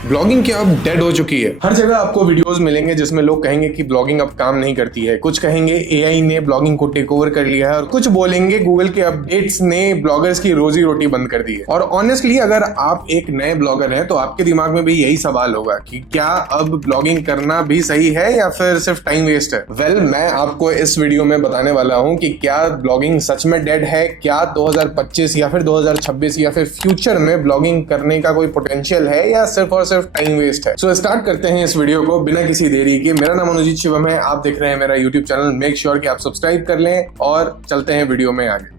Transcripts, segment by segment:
Blogging क्या अब dead हो चुकी है। हर जगह आपको वीडियोस मिलेंगे जिसमें लोग कहेंगे कि ब्लॉगिंग अब काम नहीं करती है, कुछ कहेंगे एआई ने ब्लॉगिंग को टेक ओवर कर लिया है और कुछ बोलेंगे गूगल के अपडेट्स ने ब्लॉगर्स की रोजी रोटी बंद कर दी है। और ऑनेस्टली अगर आप एक नए ब्लॉगर हैं तो आपके दिमाग में भी यही सवाल होगा कि क्या अब ब्लॉगिंग करना भी सही है या फिर सिर्फ टाइम वेस्ट है। वेल, मैं आपको इस वीडियो में बताने वाला हूं कि क्या ब्लॉगिंग सच में डेड है, क्या 2025 या फिर 2026 या फिर फ्यूचर में ब्लॉगिंग करने का कोई पोटेंशियल है या सिर्फ और सिर्फ टाइम वेस्ट है। सो स्टार्ट करते हैं इस वीडियो को बिना किसी देरी के। मेरा नाम अनुजीत शिवम है, आप देख रहे हैं मेरा यूट्यूब चैनल। मेक श्योर कि आप सब्सक्राइब कर लें और चलते हैं वीडियो में आगे।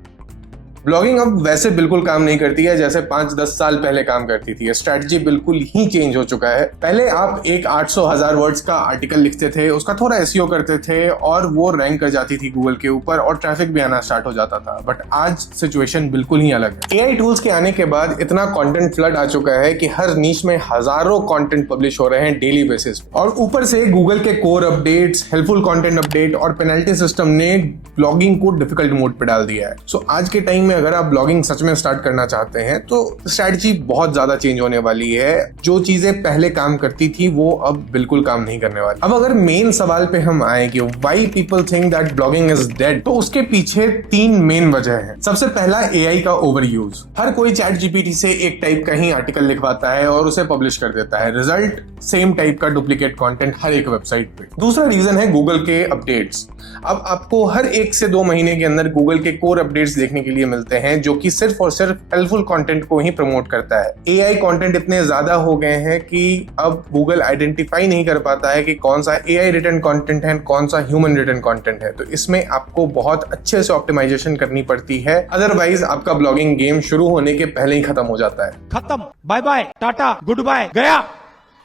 ब्लॉगिंग अब वैसे बिल्कुल काम नहीं करती है जैसे 5-10 साल पहले काम करती थी। स्ट्रैटेजी बिल्कुल ही चेंज हो चुका है। पहले आप एक 800,000 वर्ड्स का आर्टिकल लिखते थे, उसका थोड़ा एसईओ करते थे और वो रैंक कर जाती थी गूगल के ऊपर और ट्रैफिक भी आना स्टार्ट हो जाता था। बट आज सिचुएशन बिल्कुल ही अलग है। एआई टूल्स के आने के बाद इतना कंटेंट फ्लड आ चुका है कि हर नीश में हजारों कंटेंट पब्लिश हो रहे हैं डेली बेसिस पे। और ऊपर से गूगल के core updates, helpful content update और पेनल्टी सिस्टम ने ब्लॉगिंग को डिफिकल्ट मोड पे डाल दिया है। सो आज के टाइम में अगर आप ब्लॉगिंग सच में स्टार्ट करना चाहते हैं तो स्ट्रैटेजी बहुत ज्यादा चेंज होने वाली है। जो चीजें पहले काम करती थी वो अब बिल्कुल काम नहीं करने वाली। अब अगर मेन सवाल पे हम आए कि why people think that blogging is dead, तो उसके पीछे 3 मेन वजह है। सबसे पहला, एआई का ओवर यूज। हर कोई चैट जीपीटी से एक टाइप का ही आर्टिकल लिखवाता है और उसे पब्लिश कर देता है। रिजल्ट सेम टाइप का डुप्लीकेट कंटेंट हर एक वेबसाइट पे। दूसरा रीजन है गूगल के अपडेट्स। अब आपको हर 1 से 2 महीने के अंदर गूगल के कोर अपडेट्स देखने के लिए मिलते हैं जो कि सिर्फ और सिर्फ हेल्पफुल कंटेंट को ही प्रमोट करता है। एआई कंटेंट इतने ज्यादा हो गए हैं कि अब गूगल आइडेंटिफाई नहीं कर पाता है कि कौन सा एआई रिटन कंटेंट है, कौन सा ह्यूमन रिटन कंटेंट है। तो इसमें आपको बहुत अच्छे से ऑप्टिमाइजेशन करनी पड़ती है, अदरवाइज आपका ब्लॉगिंग गेम शुरू होने के पहले ही खत्म हो जाता है। खत्म, bye bye, tata, good bye, गया।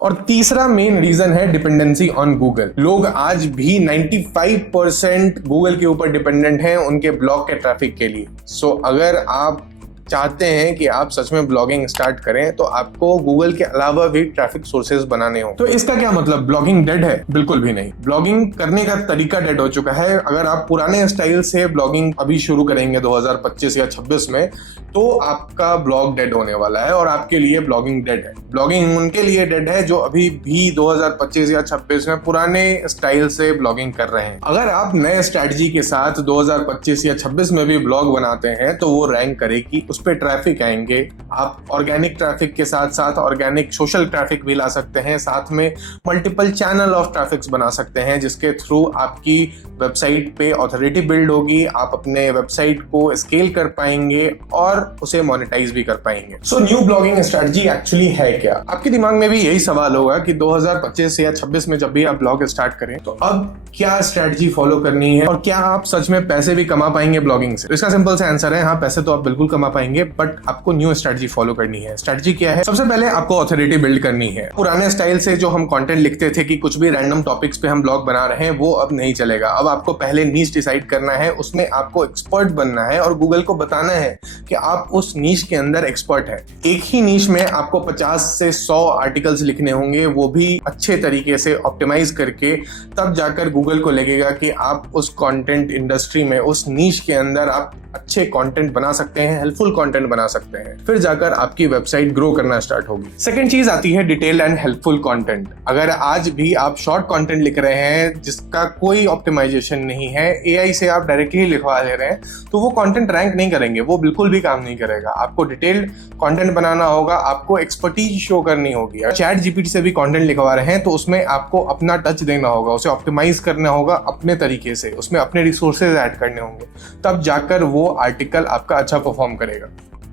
और तीसरा मेन रीजन है डिपेंडेंसी ऑन गूगल। लोग आज भी 95% गूगल के ऊपर डिपेंडेंट हैं उनके ब्लॉग के ट्रैफिक के लिए। सो अगर आप चाहते हैं कि आप सच में ब्लॉगिंग स्टार्ट करें तो आपको गूगल के अलावा भी ट्रैफिक सोर्सेज बनाने हो। तो इसका क्या मतलब, ब्लॉगिंग डेड है? बिल्कुल भी नहीं। ब्लॉगिंग करने का तरीका डेड हो चुका है। अगर आप पुराने स्टाइल से ब्लॉगिंग अभी शुरू करेंगे 2025 या 26 में तो आपका ब्लॉग डेड होने वाला है और आपके लिए ब्लॉगिंग डेड है। ब्लॉगिंग उनके लिए डेड है जो अभी भी 2025 या 26 में पुराने स्टाइल से ब्लॉगिंग कर रहे हैं। अगर आप नए स्ट्रैटेजी के साथ 2025 या 26 में भी ब्लॉग बनाते हैं तो वो रैंक करेगी, उस पे ट्रैफिक आएंगे। आप ऑर्गेनिक ट्रैफिक के साथ साथ ऑर्गेनिक सोशल ट्रैफिक भी ला सकते हैं, साथ में मल्टीपल चैनल ऑफ ट्रैफिक्स बना सकते हैं जिसके थ्रू आपकी वेबसाइट पे ऑथोरिटी बिल्ड होगी, आप अपने वेबसाइट को स्केल कर पाएंगे और उसे मोनेटाइज भी कर पाएंगे। So new blogging strategy actually है क्या? आपके दिमाग में भी यही सवाल होगा कि 2025 या 26 में जब भी आप ब्लॉग स्टार्ट करें तो अब क्या स्ट्रैटेजी फॉलो करनी है और क्या आप सच में पैसे भी कमा पाएंगे ब्लॉगिंग से? इसका सिंपल सा आंसर है हाँ, पैसे तो आप बिल्कुल कमा पाएंगे, बट आपको न्यू स्ट्रैटेजी फॉलो करनी है। स्ट्रैटेजी क्या है? सबसे पहले आपको ऑथोरिटी बिल्ड करनी है। पुराने स्टाइल से जो हम कंटेंट लिखते थे कि कुछ भी रैंडम टॉपिक्स पे हम ब्लॉग बना रहे हैं, वो अब नहीं चलेगा। अब आपको पहले नीश डिसाइड करना है, उसमें आपको एक्सपर्ट बनना है और गूगल को बताना है कि आप उस नीश के अंदर एक्सपर्ट है। एक ही नीश में आपको 50 से 100 आर्टिकल्स लिखने होंगे, वो भी अच्छे तरीके से ऑप्टिमाइज करके। तब जाकर गूगल को लगेगा कि आप उस कंटेंट इंडस्ट्री में, उस नीश के अंदर आप अच्छे कंटेंट बना सकते हैं, हेल्पफुल कंटेंट बना सकते हैं। फिर जाकर आपकी वेबसाइट ग्रो करना स्टार्ट होगी। सेकंड चीज आती है डिटेल्ड एंड हेल्पफुल कंटेंट। अगर आज भी आप शॉर्ट कंटेंट लिख रहे हैं जिसका कोई ऑप्टिमाइजेशन नहीं है, एआई से आप डायरेक्टली लिखवा ले रहे हैं, तो वो कंटेंट रैंक नहीं करेंगे, वो बिल्कुल भी काम नहीं करेगा। आपको डिटेल्ड कंटेंट बनाना होगा, आपको एक्सपर्टीज शो करनी होगी। चैट जीपीटी से भी कंटेंट लिखवा रहे हैं तो उसमें आपको अपना टच देना होगा, उसे ऑप्टिमाइज करना होगा अपने तरीके से, उसमें अपने रिसोर्सेज ऐड करने होंगे, तब जाकर वो आर्टिकल आपका अच्छा परफॉर्म करेगा।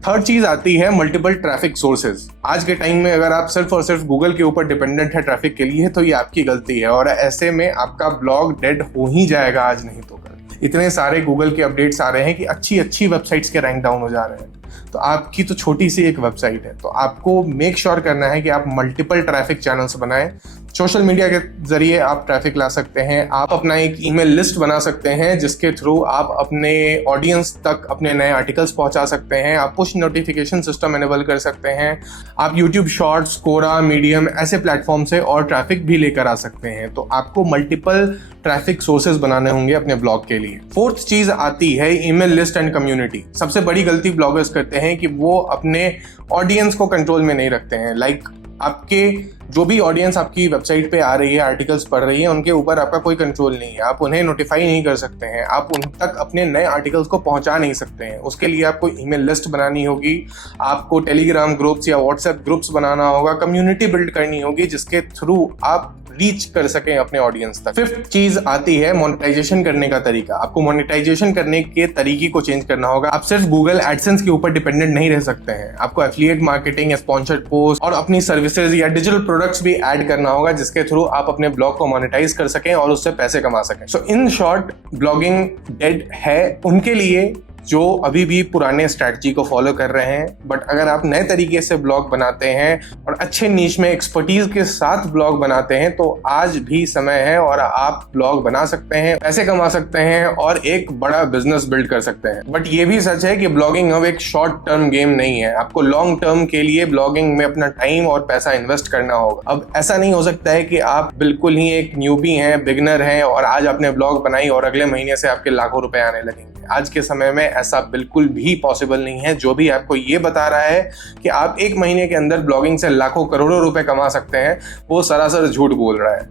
थर्ड चीज आती है मल्टीपल ट्रैफिक सोर्सेज। आज के टाइम में अगर आप सिर्फ और सिर्फ गूगल के ऊपर डिपेंडेंट है ट्रैफिक के लिए तो ये आपकी गलती है और ऐसे में आपका ब्लॉग डेड हो ही जाएगा आज नहीं तो कल। इतने सारे गूगल के अपडेट्स आ रहे हैं कि अच्छी वेबसाइट्स के रैंक डाउन हो जा रहे हैं, तो आपकी तो छोटी सी एक वेबसाइट है। तो आपको मेक श्योर करना है कि आप मल्टीपल ट्रैफिक चैनल्स बनाएं। सोशल मीडिया के जरिए आप ट्रैफिक ला सकते हैं, आप अपना एक ईमेल लिस्ट बना सकते हैं जिसके थ्रू आप अपने ऑडियंस तक अपने नए आर्टिकल्स पहुंचा सकते हैं, आप पुश नोटिफिकेशन सिस्टम एनेबल कर सकते हैं, आप यूट्यूब शॉर्ट्स, कोरा, मीडियम ऐसे प्लेटफॉर्म से और ट्रैफिक भी लेकर आ सकते हैं। तो आपको मल्टीपल ट्रैफिक सोर्सेज बनाने होंगे अपने ब्लॉग के लिए। फोर्थ चीज आती है ईमेल लिस्ट एंड कम्युनिटी। सबसे बड़ी गलती ब्लॉगर्स करते हैं कि वो अपने ऑडियंस को कंट्रोल में नहीं रखते हैं। लाइक आपके जो भी ऑडियंस आपकी वेबसाइट पे आ रही है, आर्टिकल्स पढ़ रही है, उनके ऊपर आपका कोई कंट्रोल नहीं है। आप उन्हें नोटिफाई नहीं कर सकते हैं, आप उन तक अपने नए आर्टिकल्स को पहुंचा नहीं सकते हैं। उसके लिए आपको ईमेल लिस्ट बनानी होगी, आपको टेलीग्राम ग्रुप्स या व्हाट्सएप ग्रुप्स बनाना होगा, कम्युनिटी बिल्ड करनी होगी जिसके थ्रू आप रीच कर सकें अपने ऑडियंस तक। फिफ्थ चीज आती है मोनेटाइजेशन करने का तरीका। आपको मोनेटाइजेशन करने के तरीके को चेंज करना होगा। आप सिर्फ गूगल एडसेंस के ऊपर डिपेंडेंट नहीं रह सकते हैं, आपको एफिलिएट मार्केटिंग या स्पॉन्सर्ड पोस्ट और अपनी सर्विसेज या डिजिटल प्रोडक्ट्स भी ऐड करना होगा जिसके थ्रू आप अपने ब्लॉग को मोनेटाइज कर सकें और उससे पैसे कमा सकें। सो इन शॉर्ट, ब्लॉगिंग डेड है उनके लिए जो अभी भी पुराने स्ट्रैटेजी को फॉलो कर रहे हैं। बट अगर आप नए तरीके से ब्लॉग बनाते हैं और अच्छे नीश में एक्सपर्टीज के साथ ब्लॉग बनाते हैं तो आज भी समय है और आप ब्लॉग बना सकते हैं, पैसे कमा सकते हैं और एक बड़ा बिजनेस बिल्ड कर सकते हैं। बट ये भी सच है कि ब्लॉगिंग अब एक शॉर्ट टर्म गेम नहीं है। आपको लॉन्ग टर्म के लिए ब्लॉगिंग में अपना टाइम और पैसा इन्वेस्ट करना होगा। अब ऐसा नहीं हो सकता है कि आप बिल्कुल ही एक न्यूबी हैं, बिगनर हैं और आज आपने ब्लॉग बनाई और अगले महीने से आपके लाखों रुपए आने लगेंगे। आज के समय में ऐसा बिल्कुल भी पॉसिबल नहीं है। जो भी आपको ये बता रहा है कि आप एक महीने के अंदर ब्लॉगिंग से लाखों करोड़ों रुपए कमा सकते हैं, वो सरासर झूठ बोल रहा है।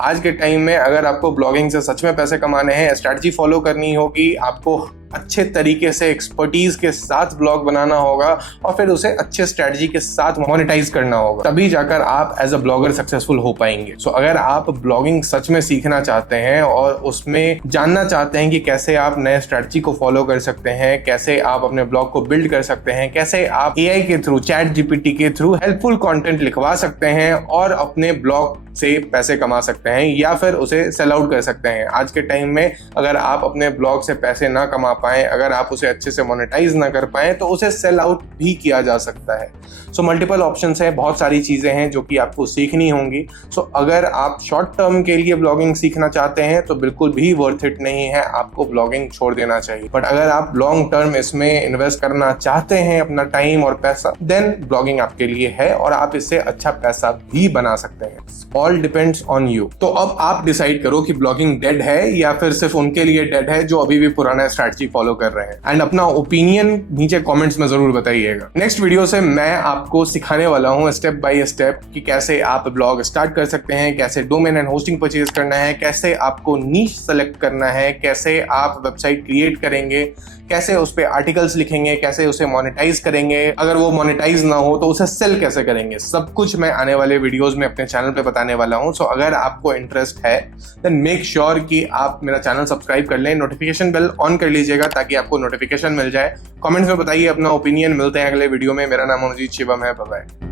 आज के टाइम में अगर आपको ब्लॉगिंग से सच में पैसे कमाने हैं, स्ट्रैटेजी फॉलो करनी होगी, आपको अच्छे तरीके से एक्सपर्टीज के साथ ब्लॉग बनाना होगा और फिर उसे अच्छे स्ट्रैटेजी के साथ मोनेटाइज करना होगा, तभी जाकर आप एज अ ब्लॉगर सक्सेसफुल हो पाएंगे। सो अगर आप ब्लॉगिंग सच में सीखना चाहते हैं और उसमें जानना चाहते हैं कि कैसे आप नए स्ट्रैटेजी को फॉलो कर सकते हैं, कैसे आप अपने ब्लॉग को बिल्ड कर सकते हैं, कैसे आप AI के थ्रू, चैट GPT के थ्रू हेल्पफुल कंटेंट लिखवा सकते हैं और अपने ब्लॉग से पैसे कमा सकते हैं या फिर उसे सेल आउट कर सकते हैं। आज के टाइम में अगर आप अपने ब्लॉग से पैसे ना कमा पाएं, अगर आप उसे अच्छे से मोनेटाइज ना कर पाएं तो उसे सेल आउट भी किया जा सकता है। सो मल्टीपल ऑप्शंस है, बहुत सारी चीजें हैं जो कि आपको सीखनी होंगी। सो अगर आप शॉर्ट टर्म के लिए ब्लॉगिंग सीखना चाहते हैं तो बिल्कुल भी वर्थ इट नहीं है, आपको ब्लॉगिंग छोड़ देना चाहिए। बट अगर आप लॉन्ग टर्म इसमें इन्वेस्ट करना चाहते हैं अपना टाइम और पैसा, देन ब्लॉगिंग आपके लिए है और आप इससे अच्छा पैसा भी बना सकते हैं। All depends on you. तो अब आप डिसाइड करो कि ब्लॉगिंग डेड है या फिर सिर्फ उनके लिए डेड है जो अभी भी पुराना स्ट्रैटेजी फॉलो कर रहे हैं। एंड अपना ओपिनियन नीचे कमेंट्स में जरूर बताइएगा। नेक्स्ट वीडियो से मैं आपको सिखाने वाला हूं स्टेप बाय स्टेप कि कैसे आप ब्लॉग स्टार्ट कर सकते हैं, कैसे डोमेन एंड होस्टिंग परचेज करना है, कैसे आपको नीश सेलेक्ट करना है, कैसे आप वेबसाइट क्रिएट करेंगे, कैसे उस पे आर्टिकल्स लिखेंगे, कैसे उसे मोनेटाइज करेंगे, अगर वो मोनेटाइज ना हो तो उसे सेल कैसे करेंगे। सब कुछ मैं आने वाले वीडियोस में अपने चैनल पे बताने वाला हूं। सो अगर आपको इंटरेस्ट है देन मेक श्योर कि आप मेरा चैनल सब्सक्राइब कर लें, नोटिफिकेशन बेल ऑन कर लीजिएगा ताकि आपको नोटिफिकेशन मिल जाए। कमेंट्स में बताइए अपना ओपिनियन। मिलते हैं अगले वीडियो में। मेरा नाम अनुजीत शिवम है। Bye bye.